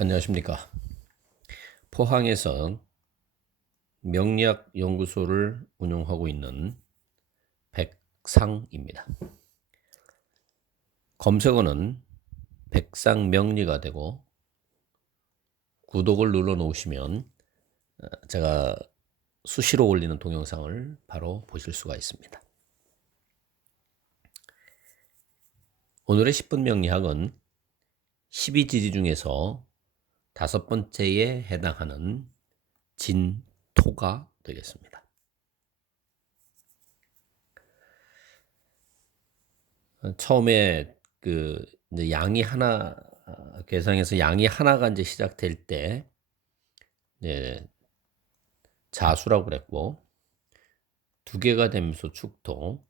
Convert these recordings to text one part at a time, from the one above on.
안녕하십니까. 포항에서 명리학 연구소를 운영하고 있는 백상입니다. 검색어는 백상명리가 되고 구독을 눌러 놓으시면 제가 수시로 올리는 동영상을 바로 보실 수가 있습니다. 오늘의 10분 명리학은 12지지 중에서 5번째에 해당하는 진토가 되겠습니다. 처음에 이제 양이 하나 계상에서 양이 하나가 이제 시작될 때 이제 자수라고 그랬고, 2개가 되면서 축토,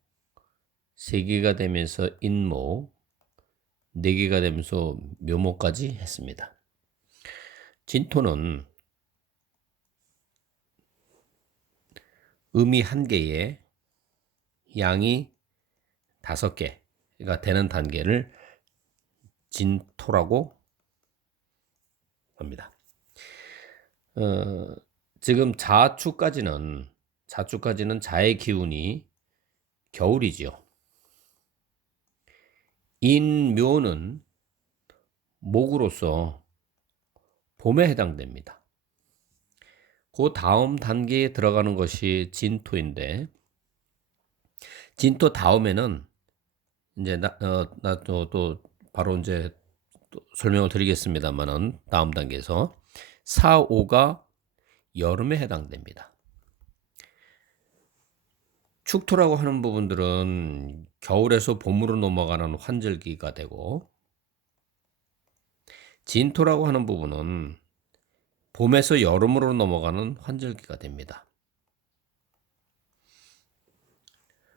3개가 되면서 인모, 4개가 되면서 묘모까지 했습니다. 진토는 음이 1개에 양이 5개가 되는 단계를 진토라고 합니다. 지금 자축까지는 자의 기운이 겨울이지요. 인묘는 목으로서 봄에 해당됩니다. 그 다음 단계에 들어가는 것이 진토인데, 진토 다음에는 이제 또 바로 이제 또 설명을 드리겠습니다만은, 다음 단계에서 4, 5가 여름에 해당됩니다. 축토라고 하는 부분들은 겨울에서 봄으로 넘어가는 환절기가 되고, 진토라고 하는 부분은 봄에서 여름으로 넘어가는 환절기가 됩니다.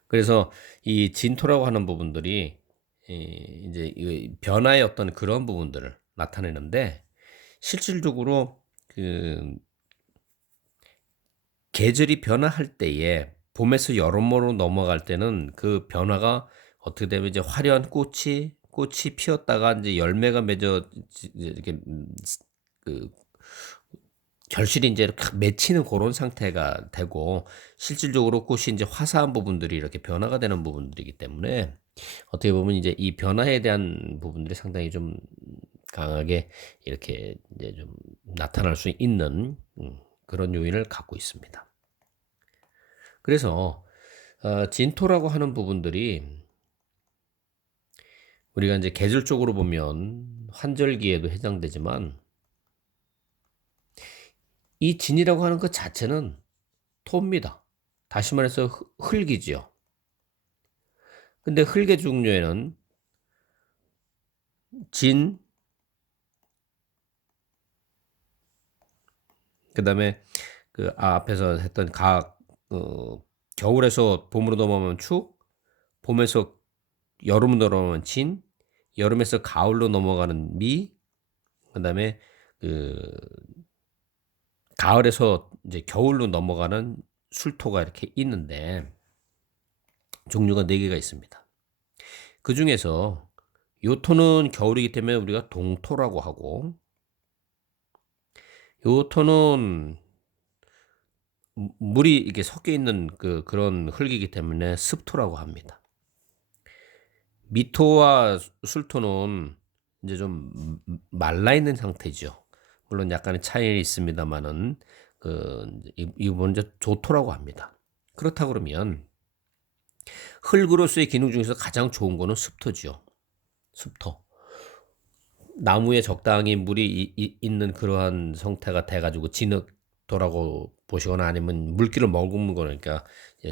그래서 이 진토라고 하는 부분들이 이제 변화의 어떤 그런 부분들을 나타내는데, 실질적으로 그 계절이 변화할 때에 봄에서 여름으로 넘어갈 때는 그 변화가 어떻게 되면 이제 화려한 꽃이 피었다가 이제 열매가 맺어 이렇게 그 결실이 이제 이렇게 맺히는 그런 상태가 되고, 실질적으로 꽃이 이제 화사한 부분들이 이렇게 변화가 되는 부분들이기 때문에, 어떻게 보면 이제 이 변화에 대한 부분들이 상당히 좀 강하게 이렇게 이제 좀 나타날 수 있는 그런 요인을 갖고 있습니다. 그래서 진토라고 하는 부분들이 우리가 이제 계절적으로 보면 환절기에도 해당되지만, 이 진이라고 하는 것 자체는 토입니다. 다시 말해서 흙이지요. 근데 흙의 종류에는 진, 그다음에 앞에서 했던 겨울에서 봄으로 넘어가면 축, 봄에서 여름으로 넘어가면 진, 여름에서 가을로 넘어가는 미, 그다음에 그 가을에서 이제 겨울로 넘어가는 술토가 이렇게 있는데, 종류가 4개가 있습니다. 그중에서 요 토는 겨울이기 때문에 우리가 동토라고 하고, 요 토는 물이 이렇게 섞여 있는 그런 흙이기 때문에 습토라고 합니다. 미토와 술토는 이제 좀 말라 있는 상태죠. 물론 약간의 차이는 있습니다만은 이 부분은 이제 조토라고 합니다. 그렇다 그러면 흙으로서의 기능 중에서 가장 좋은 거는 습토죠. 습토. 나무에 적당히 물이 있는 그러한 상태가 돼가지고 진흙토라고 보시거나, 아니면 물기를 머금는 거니까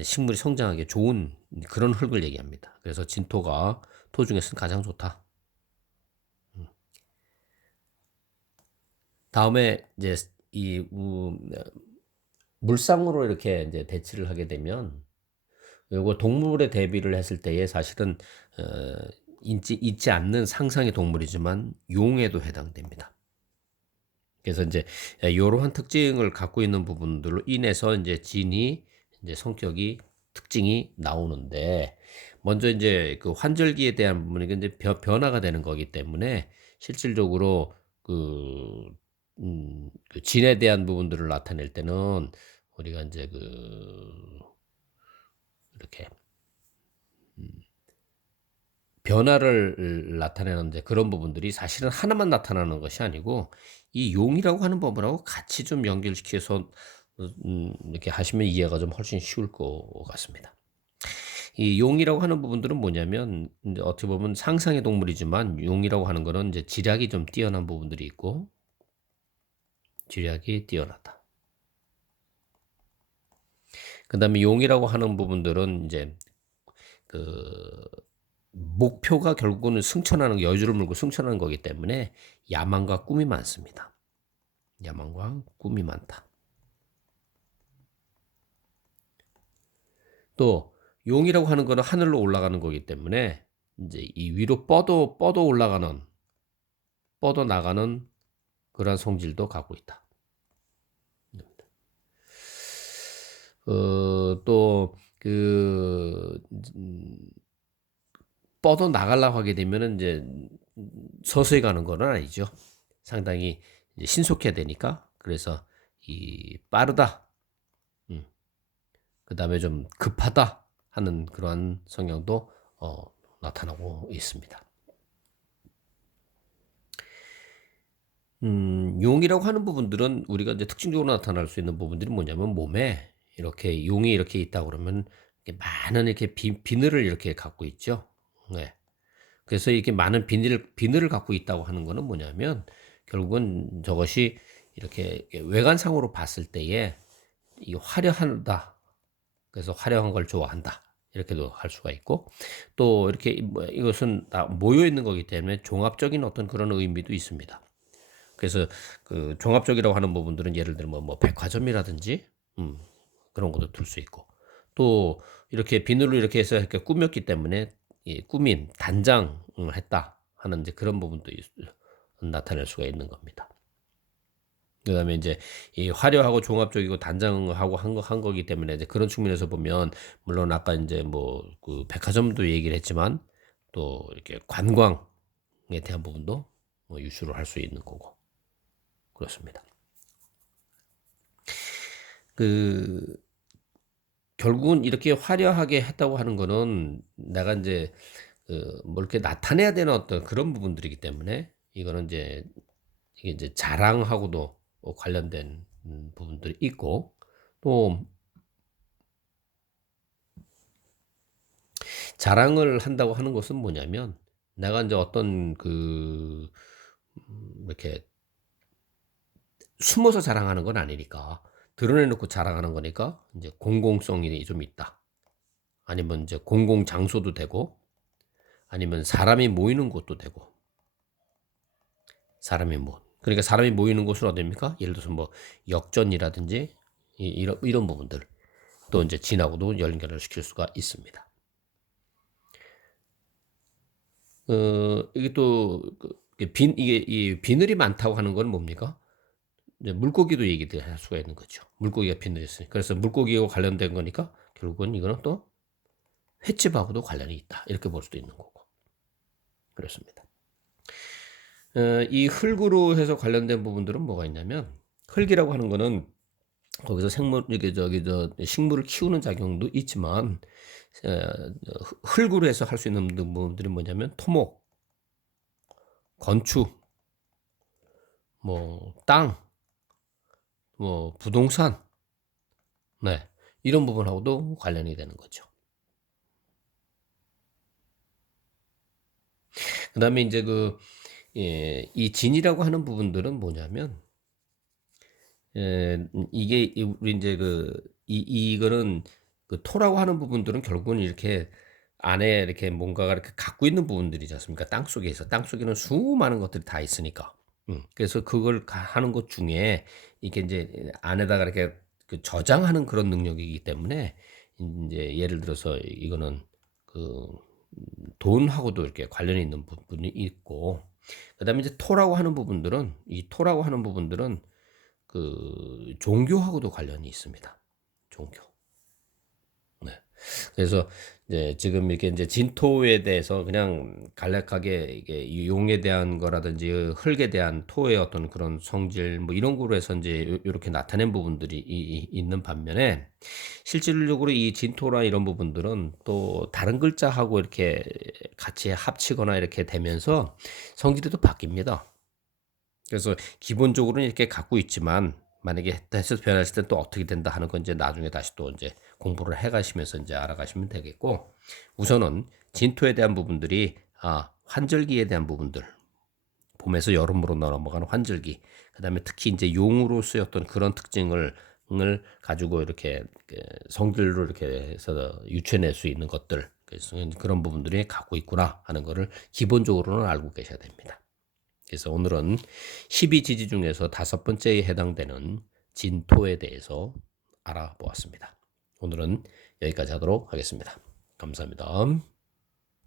식물이 성장하기 좋은 그런 흙을 얘기합니다. 그래서 진토가 토 중에서는 가장 좋다. 다음에 이제 이 물상으로 이렇게 이제 배치를 하게 되면, 요거 동물에 대비를 했을 때에 사실은 어, 있지 않는 상상의 동물이지만 용에도 해당됩니다. 그래서 이제 이러한 특징을 갖고 있는 부분들로 인해서 이제 진이 이제 성격이 특징이 나오는데, 먼저 이제 그 환절기에 대한 부분이 이제 변화가 되는 거기 때문에, 실질적으로 그 진에 대한 부분들을 나타낼 때는 우리가 인제 이렇게 변화를 나타내는 이제 그런 부분들이 사실은 하나만 나타나는 것이 아니고 이 용이라고 하는 부분하고 같이 좀 연결시켜서 이렇게 하시면 이해가 좀 훨씬 쉬울 것 같습니다. 이 용이라고 하는 부분들은 뭐냐면 인제 어떻게 보면 상상의 동물이지만 용이라고 하는 거는 인제 지략이 좀 뛰어난 부분들이 있고 지략이 뛰어나다. 그다음에 용이라고 하는 부분들은 인제 그 목표가 결국은 승천하는 여주를 물고 승천하는 거기 때문에 야망과 꿈이 많습니다. 야망과 꿈이 많다. 또 용이라고 하는 거는 하늘로 올라가는 거기 때문에 인제 이 위로 뻗어 올라가는 뻗어 나가는 그러한 성질도 갖고 있다. 또 뻗어 나가려고 하게 되면은 인제 서서히 가는 건 아니죠. 상당히 이제 신속해야 되니까. 그래서 이 빠르다. 음. 그다음에 좀 급하다 하는 그러한 성향도 나타나고 있습니다. 용이라고 하는 부분들은 우리가 이제 특징적으로 나타날 수 있는 부분들이 뭐냐면 몸에 이렇게 용이 이렇게 있다 그러면 이렇게 많은 이렇게 비늘을 이렇게 갖고 있죠. 네. 그래서 이렇게 많은 비늘을 갖고 있다고 하는 거는 뭐냐면 결국은 저것이 이렇게 외관상으로 봤을 때에 이 화려하다. 그래서 화려한 걸 좋아한다. 이렇게도 할 수가 있고 또 이렇게 뭐 이것은 다 모여 있는 거기 때문에 종합적인 어떤 그런 의미도 있습니다. 그래서 그 종합적이라고 하는 부분들은 예를 들면 뭐 백화점이라든지 그런 것도 둘 수 있고 또 이렇게 비늘로 이렇게 해서 이렇게 꾸몄기 때문에 이 꾸밈, 단장을 했다 하는 이제 그런 부분도 나타낼 수가 있는 겁니다. 그다음에 인제 이 화려하고 종합적이고 단장하고 한 거기 때문에 이제 그런 측면에서 보면 물론 아까 인제 뭐 그 백화점도 얘기를 했지만 또 이렇게 관광에 대한 부분도 뭐 유추를 할 수 있는 거고 그렇습니다. 그 결국은 이렇게 화려하게 했다고 하는 거는 내가 인제 뭐 이렇게 나타내야 되는 어떤 그런 부분들이기 때문에 이거는 인제 이게 이제 자랑하고도 관련된 부분들이 있고 또 자랑을 한다고 하는 것은 뭐냐면 내가 인제 어떤 이렇게 숨어서 자랑하는 건 아니니까 드러내 놓고 자랑하는 거니까 인제 공공성이 좀 있다. 아니면 인제 공공 장소도 되고 아니면 사람이 모이는 곳도 되고 그러니까 사람이 모이는 곳은 어디입니까? 예를 들어서 뭐 역전이라든지 이런 부분들 또 인제 진하고도 연결을 시킬 수가 있습니다. 이게 또 이게 이 비늘이 많다고 하는 건 뭡니까? 이제 물고기도 얘기를 할 수가 있는 거죠. 물고기가 비늘이 있으니까. 그래서 물고기하고 관련된 거니까 결국은 이거는 또 횟집하고도 관련이 있다. 이렇게 볼 수도 있는 거고. 그렇습니다. 이 흙으로 해서 관련된 부분들은 뭐가 있냐면 흙이라고 하는 거는 거기서 이게 식물을 키우는 작용도 있지만 흙으로 해서 할 수 있는 부분들이 뭐냐면 토목, 건축, 뭐 땅, 뭐 부동산, 네, 이런 부분하고도 관련이 되는 거죠. 그다음에 인제 이 진이라고 하는 부분들은 뭐냐면 이게 우리 인제 이거는 토라고 하는 부분들은 결국은 이렇게 안에 이렇게 뭔가가 이렇게 갖고 있는 부분들이지 않습니까? 땅속에서. 땅속에는 수많은 것들이 다 있으니까. 그래서 그걸 하는 것 중에 이게 인제 안에다가 이렇게 저장하는 그런 능력이기 때문에 인제 예를 들어서 이거는 그 돈하고도 이렇게 관련이 있는 부분이 있고 그다음에 이제 토라고 하는 부분들은 종교하고도 관련이 있습니다. 종교. 네. 그래서 이제 지금 이렇게 이제 진토에 대해서 그냥 간략하게 이게 용에 대한 거라든지 흙에 대한 토의 어떤 그런 성질 뭐 이런 거로 해서 이제 요렇게 나타낸 부분들이 있는 반면에 실질적으로 이 진토나 이런 부분들은 또 다른 글자하고 이렇게 같이 합치거나 이렇게 되면서 성질이 또 바뀝니다. 그래서 기본적으로는 이렇게 갖고 있지만 만약에 해서 변했을 때 또 어떻게 된다 하는 건 이제 나중에 다시 또 이제 공부를 해 가시면서 이제 알아가시면 되겠고 우선은 진토에 대한 부분들이 환절기에 대한 부분들 봄에서 여름으로 넘어가는 환절기 그다음에 특히 이제 용으로 쓰였던 그런 특징을 가지고 이렇게 성질로 이렇게 해서 유추해낼 수 있는 것들 그래서 그런 부분들이 갖고 있구나 하는 거를 기본적으로는 알고 계셔야 됩니다. 그래서 오늘은 12지지 중에서 다섯 번째에 해당되는 진토에 대해서 알아보았습니다. 오늘은 여기까지 하도록 하겠습니다. 감사합니다.